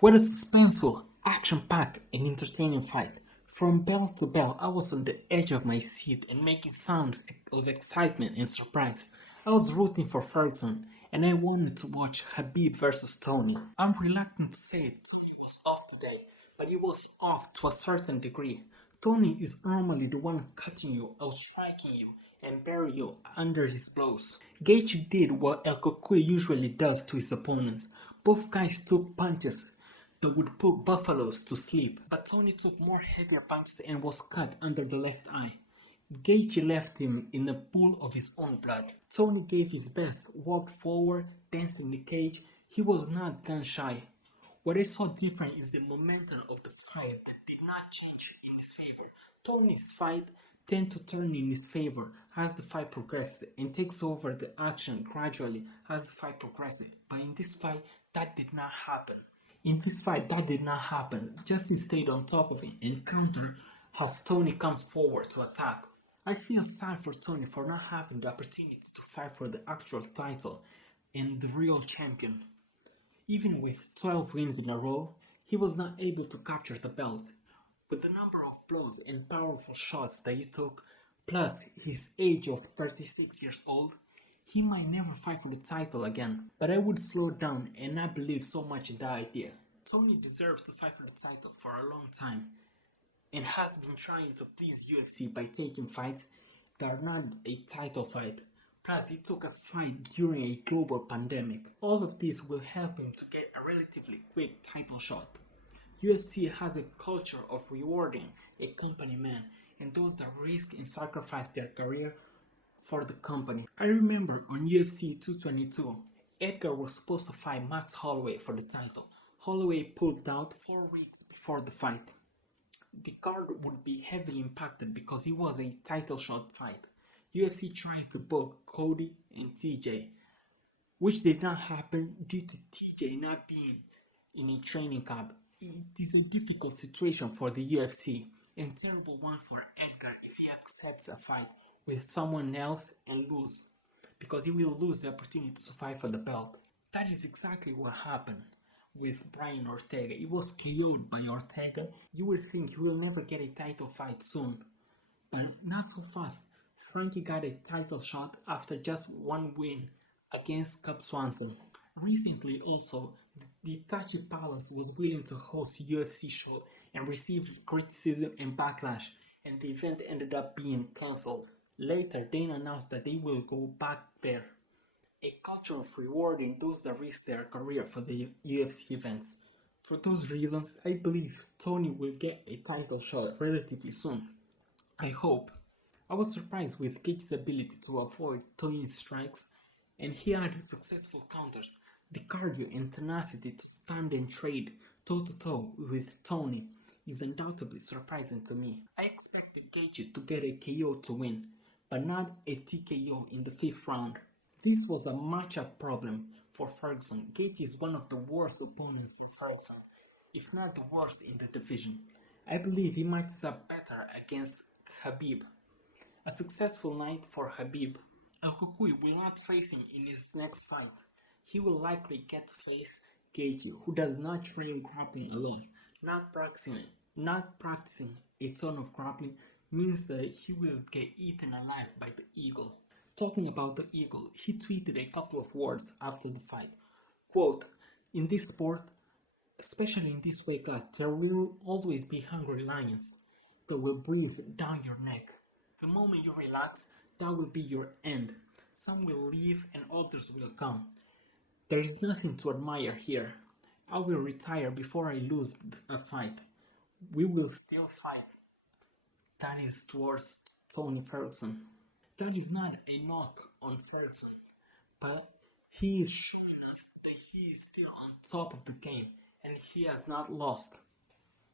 What a suspenseful, action-packed, and entertaining fight. From bell to bell, I was on the edge of my seat and making sounds of excitement and surprise. I was rooting for Ferguson, and I wanted to watch Habib versus Tony. I'm reluctant to say Tony was off today, but he was off to a certain degree. Tony is normally the one cutting you, outstriking you, and bury you under his blows. Gaethje did what El Cucuy usually does to his opponents. Both guys took punches that would put buffaloes to sleep, but Tony took more heavier punches and was cut under the left eye. Gaethje left him in a pool of his own blood. Tony gave his best, walked forward, danced in the cage. He was not gun shy. What I saw different is the momentum of the fight that did not change in his favor. Tony's fight tend to turn in his favor as the fight progresses and takes over the action gradually as the fight progresses. But in this fight, that did not happen. Justin stayed on top of it and countered as Tony comes forward to attack. I feel sad for Tony for not having the opportunity to fight for the actual title and the real champion. Even with 12 wins in a row, he was not able to capture the belt. With the number of blows and powerful shots that he took, plus his age of 36 years old, he might never fight for the title again. But I would slow down and not believe so much in that idea. Tony deserves to fight for the title for a long time and has been trying to please UFC by taking fights that are not a title fight. Plus, he took a fight during a global pandemic. All of this will help him to get a relatively quick title shot. UFC has a culture of rewarding a company man and those that risk and sacrifice their career for the company. I remember on UFC 222, Edgar was supposed to fight Max Holloway for the title. Holloway pulled out 4 weeks before the fight. The card would be heavily impacted because it was a title shot fight. UFC tried to book Cody and TJ, which did not happen due to TJ not being in a training camp. It is a difficult situation for the UFC and terrible one for Edgar if he accepts a fight with someone else and lose, because he will lose the opportunity to fight for the belt. That is exactly what happened with Brian Ortega. He was KO'd by Ortega. You would think he will never get a title fight soon, but not so fast. Frankie got a title shot after just 1 win against Cub Swanson. Recently also, the Itachi Palace was willing to host a UFC show and received criticism and backlash, and the event ended up being cancelled. Later, Dana announced that they will go back there. A culture of rewarding those that risk their career for the UFC events. For those reasons, I believe Tony will get a title shot relatively soon. I hope. I was surprised with Gaethje's ability to avoid Tony's strikes, and he had successful counters. The cardio and tenacity to stand and trade toe-to-toe with Tony is undoubtedly surprising to me. I expected Gaethje to get a KO to win, but not a TKO in the 5th round. This was a matchup problem for Ferguson. Gaethje is one of the worst opponents for Ferguson, if not the worst in the division. I believe he might up better against Habib. A successful night for Habib. El Cucuy will not face him in his next fight. He will likely get to face Gaethje, who does not train grappling a lot. Not practicing a ton of grappling means that he will get eaten alive by the Eagle. Talking about the Eagle, he tweeted a couple of words after the fight. Quote, "In this sport, especially in this weight class, there will always be hungry lions that will breathe down your neck. The moment you relax, that will be your end. Some will leave and others will come. There is nothing to admire here. I will retire before I lose a fight. We will still fight." That is towards Tony Ferguson. That is not a knock on Ferguson, but he is showing us that he is still on top of the game and he has not lost.